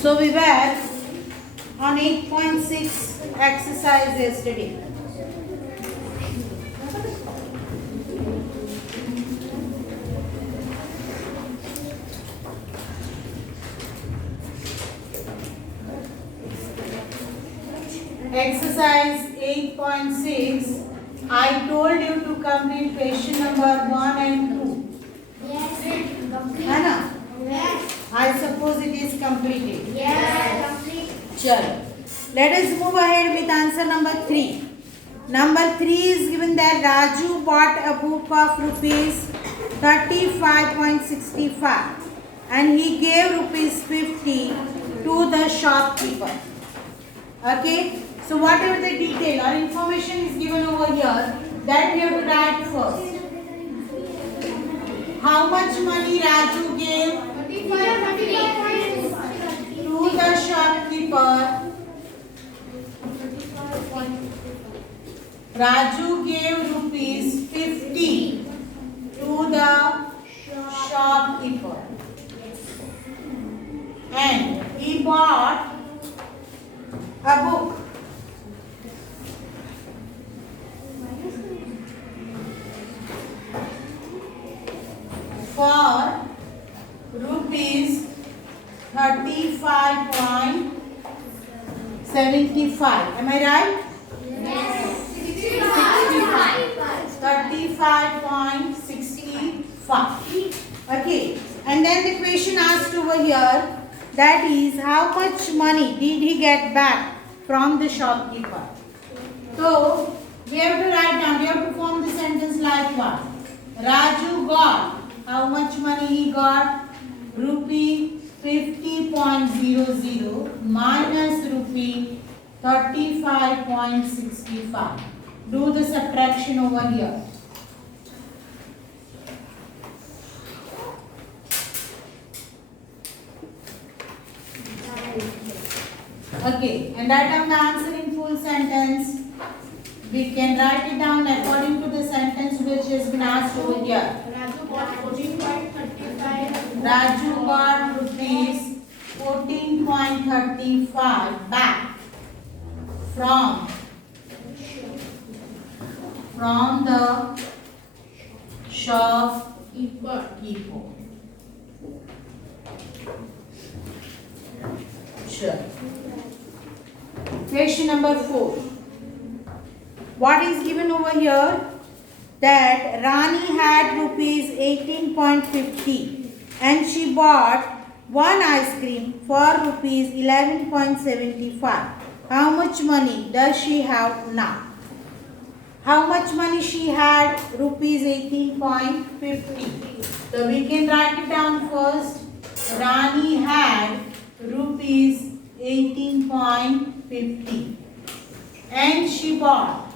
So we were on 8.6 exercise yesterday. Exercise 8.6. I told you to complete question number 1 and 2. Yes. Anna? Yes. I suppose it is completed. Yes. Complete. Chalo. Let us move ahead with answer number 3. Number 3 is given that Raju bought a book of rupees 35.65 and he gave rupees 50 to the shopkeeper. Okay. So whatever the detail or information is given over here, that we have to write first. How much money Raju gave to the shopkeeper? Raju gave rupees 50 to the shopkeeper and he bought a book. For rupees 35.75. Am I right? Yes. 35.65. Okay. And then the question asked over here, that is, how much money did he get back from the shopkeeper? So we have to write down, we have to form the sentence like what? Raju got, how much money he got? Rupee 50.00 minus rupee 35.65. Do the subtraction over here. Okay, and write down the answer in full sentence. We can write it down according to the sentence which has been asked over here. Raju bought 14.35. Raju got rupees 14.35 back from the shopkeeper. Sure. Question number 4. What is given over here? That Rani had rupees 18.50 and she bought one ice cream for rupees 11.75. How much money does she have now? How much money she had? Rupees 18.50. So we can write it down first. Rani had rupees 18.50 and she bought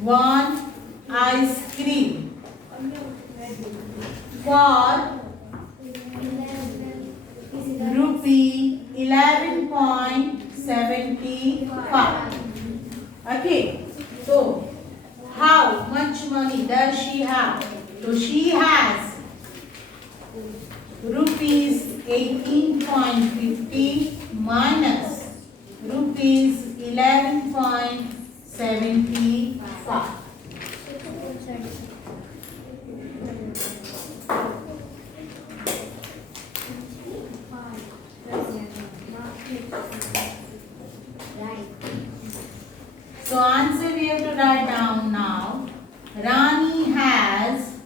one ice cream for rupee 11.75. Okay, so how much money does she have? So she has rupees 18.50 minus rupees 11.75. So answer we have to write down now. Rani has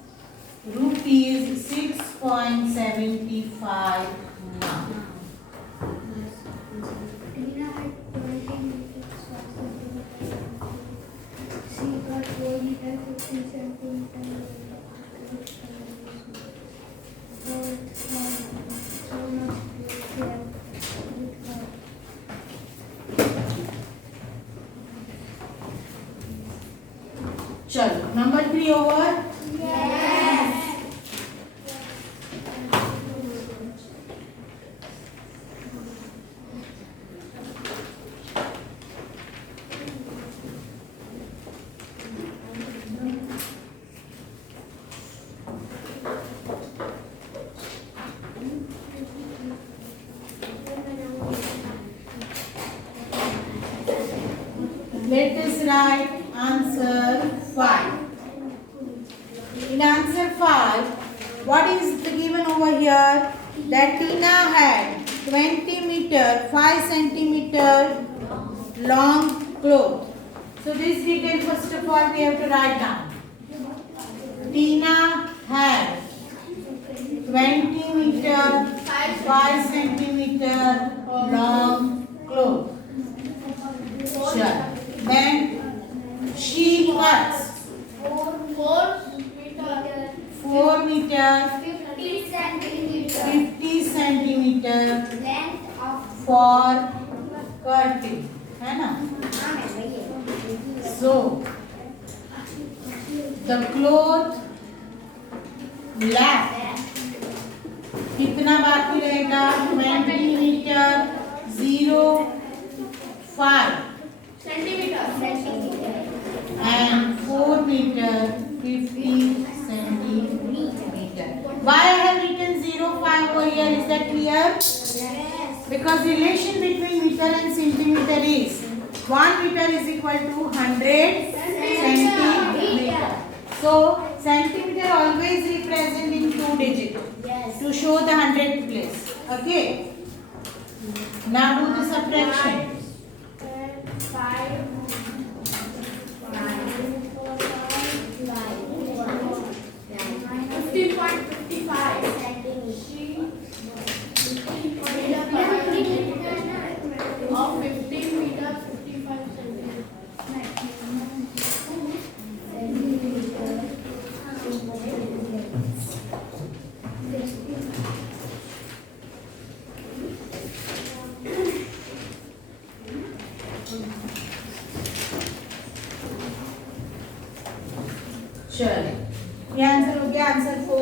rupees 6.75 now. Chalo, number 3 over. Yes. Let us write answer 5. In answer 5, what is given over here? That Tina had 20 meter 5 centimeter long cloth. So this detail first of all we have to write down. Tina had 20 meter 5 centimeter long cloth. Sure. Then she cuts 4 meter 50 centimeter for cutting. है ना? So the cloth left कितना बाकी रहेगा? 20 metre 0.5 and 4 meter 50 centimeter. Why I have written 0.5 over here? Is that clear? Because relation between meter and centimeter is 1 meter is equal to 100 centimeter. So centimeter always represent in 2 digits to show the 100th place. Okay. Now do the subtraction. चलिए ये answer हो गया answer 4.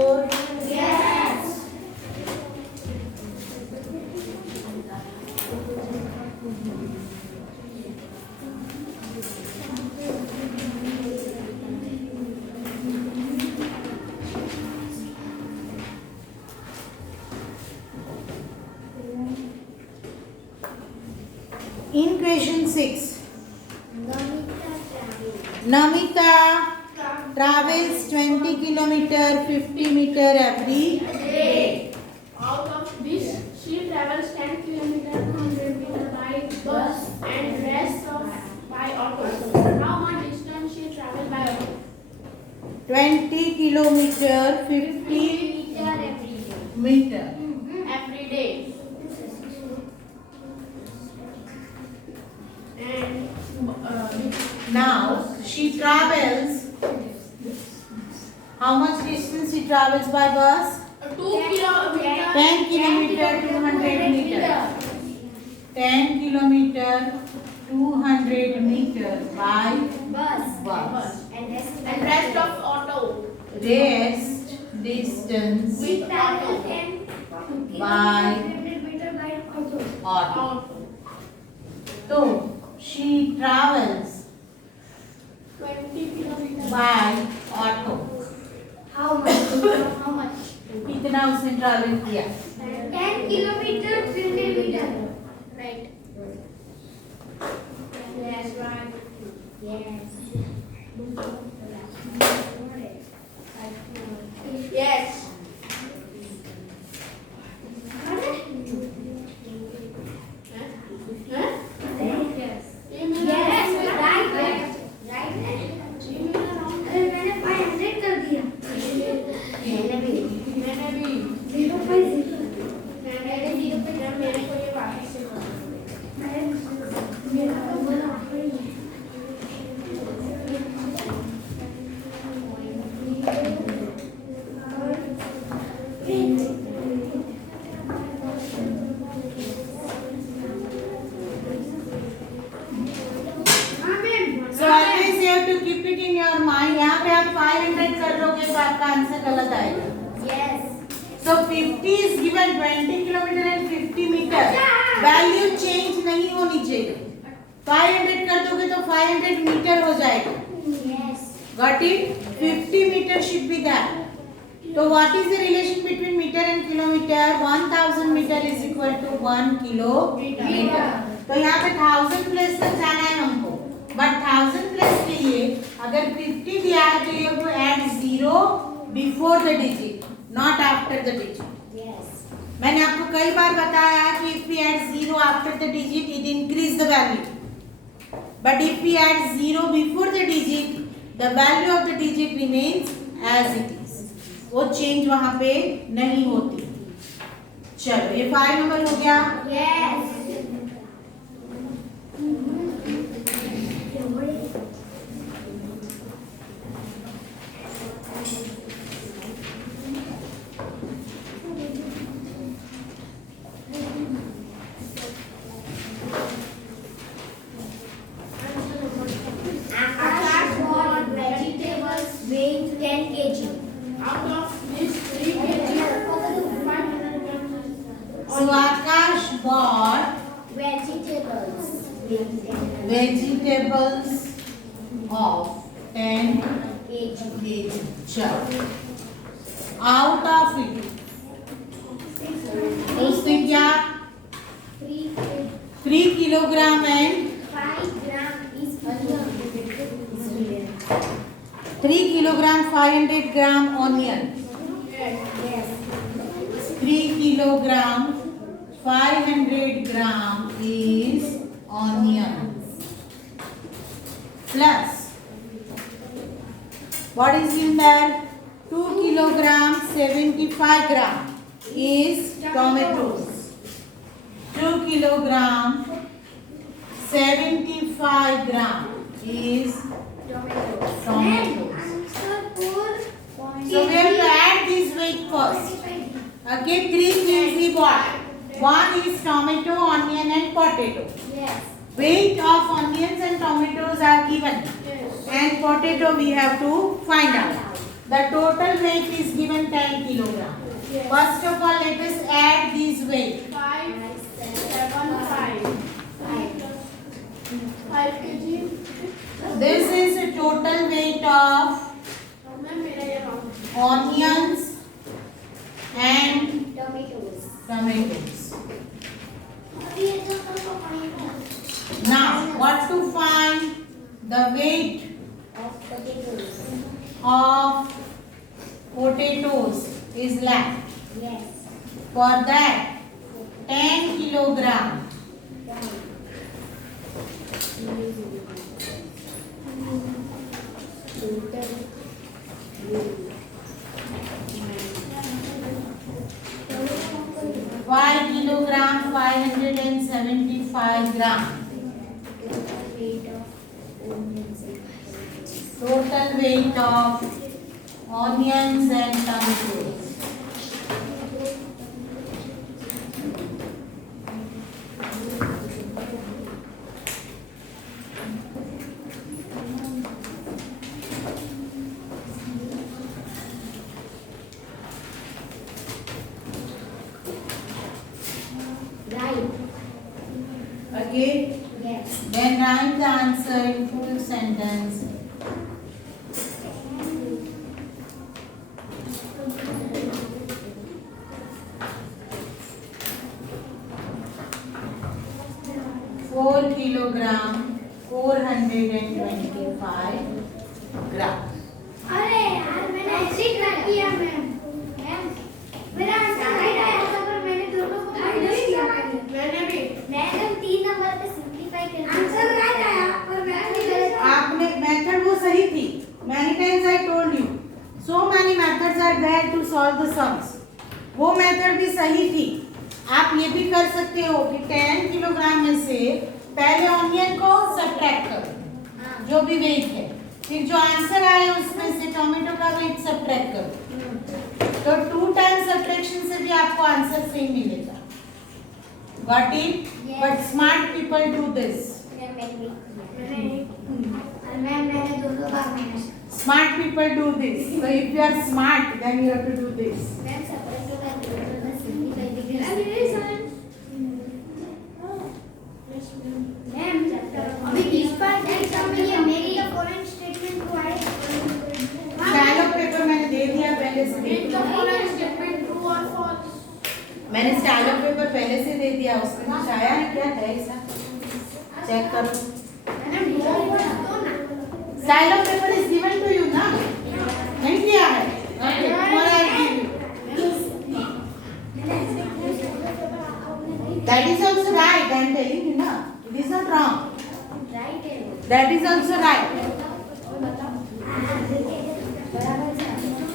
In question 6, Namita travels 20 kilometer 50 meter every day. Out of this, she travels 10 kilometers 200 meters by bus and rest of by auto. How much distance she travels by auto? 20 kilometer 50 meter. Every day. And Now she travels. How much distance she travels by bus? 2 kilometers. 10 kilometer 200 meter. 10 kilometer 200 meter by bus. And rest of auto. Rest distance With auto. by auto. Auto. So she travels 20 kilometers. by auto. How much? कितना उसने travel किया? 10 kilometers 50 meters. Right. Yes, right. Yes. So always you have to keep it in your mind. यहाँ पे आप 500 कर लोगे तो आपका आंसर गलत आएगा. So 50 is given 20 kilometer and 50 meter. Value change नहीं होनी चाहिए. 500 कर दोगे तो 500 मीटर हो जाएगा. Got it? 50 meter should be that. So what is the relation between meter and kilometer? 1000 meter is equal to 1 kilometer. तो यहाँ पे 1000 प्लेस तक जाना है हमको. बट 1000 प्लस के लिए अगर 50 दिया है तो you have to add 0 before the digit, not after the digit. Yes. मैंने आपको कई बार बताया कि if we add 0 after the digit it increase the value, but if we add 0 before the digit the value of the digit remains as it is. वो change वहां पे नहीं होती. चलो ये 5 नंबर हो गया. Yes. Akash bought vegetables weighing 10 kg. Out of this 3 kg, 500 grams. So Akash bought Vegetables weighing 10 vegetables of 10 kg. kg. चलो out of it तो उसने क्या 3 kilogram and 5 gram is onion. 3 kilogram 500 gram onion. Yes. 3 kilogram 500 gram is onions plus what is in there 2 kilogram 75 gram is tomatoes. 2 kilogram 75 gram is tomatoes. So we have to add this weight first. Okay, 3 things we bought. One is tomato, onion and potato. Yes. Weight of onions and tomatoes are given. Yes. And potato we have to find out. The total weight is given 10 kilogram. Yes. First of all, let us add this weight. 5, 7, 5. 5 kg. This is the total weight of Ma'am, मेरा ये wrong. onions and Tomatoes. tomatoes. Now, what to find the weight Of potatoes. of potatoes is left. Yes. For that, 10 kilogram five kilogram 575 gram. Total weight of onions and tomatoes. Right. Okay. Yes. Then write the answer in full sentence. Four kilogram 425 gram. अरे यार मैंने ऐसे ही try किया ma'am मेरा answer right आया था पर मैंने दोनों को माइनस किया मैंने भी. मैंने 3 नंबर पे सिंपलीफाई कर दिया आंसर राइट आया पर मैंने गलत आपने मेथड वो सही थी. Many times I told you. So many methods are there to solve the sums. वो मेथड भी सही थी. आप ये भी कर सकते हो कि 10 किलोग्राम में से पहले ऑनियन को सब्ट्रैक्ट करो जो भी वेट है, फिर जो आंसर आए उसमें से टोमेटो का वेट सब्ट्रैक्ट करो, तो 2 टाइम्स सब्ट्रैक्शन से भी आपको आंसर सेम मिलेगा. Got it? But smart people do this. मैंने दोनों बार minus Smart people do this. So if you are smart, then you have to do this. Ma'am separate का दोनों सिंपलीफाई भी कर मैम अभी इस बार एग्जाम में ये मेरी फॉरेन स्टेटमेंट को आए Dialogue paper मैंने दे दिया पहले से. Make the following statement true or false. मैंने dialogue paper पहले से दे दिया. उसमें कुछ आया है क्या? है ऐसा? चेक करो. Style of paper is given to you ना? नहीं दिया है? Okay, tomorrow I give you. That is also right. I am telling you ना. It is not wrong. That is also right.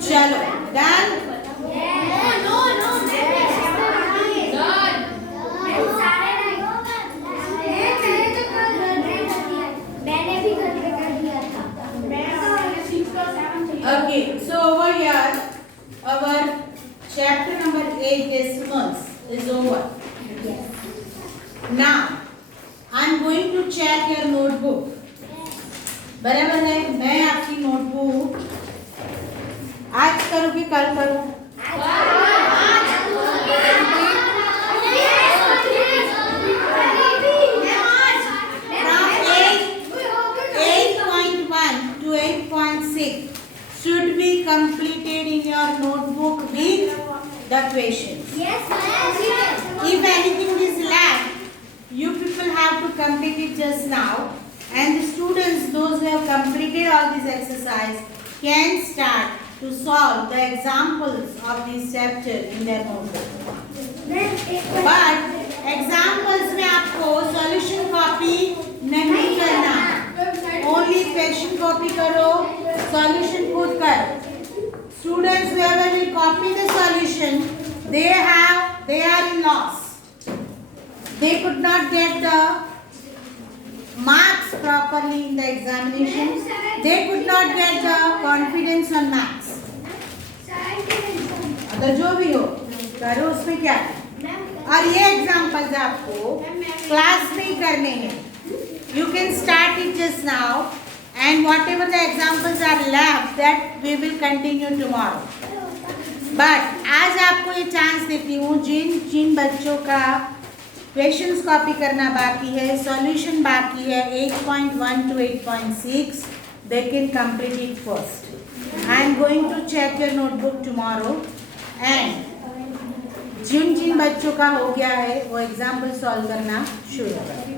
चलो, done. Okay, so over here, our chapter number 8 decimals is over. Now, I am going to check your notebook. बराबर है? मैं आपकी notebook आज करूँ कि कल करूँ? To 8.6 should be completed in your notebook with the questions. If anything is left, you people have to complete it just now, and the students, those who have completed all this exercise, can start to solve the examples of this chapter in their notebook. But examples में आपको solution copy नहीं करना, only question copy करो, solution खुद कर. Students whoever will copy the solution, they are in loss. They could not get the marks properly in the examination. They could not get the confidence on marks. अगर जो भी हो करो, उसमें क्या है? और ये एग्जाम्पल्स आपको क्लास में ही करने हैं. You can start it just now, and whatever the examples are left, that we will continue tomorrow. But आज आपको ये चांस देती हूँ, जिन बच्चों का क्वेश्चंस कॉपी करना बाकी है, सॉल्यूशन बाकी है 8.1 to 8.6, they can complete it first. I am going to check your notebook tomorrow, and जिन बच्चों का हो गया है वो एग्जाम्पल सॉल्व करना शुरू करें.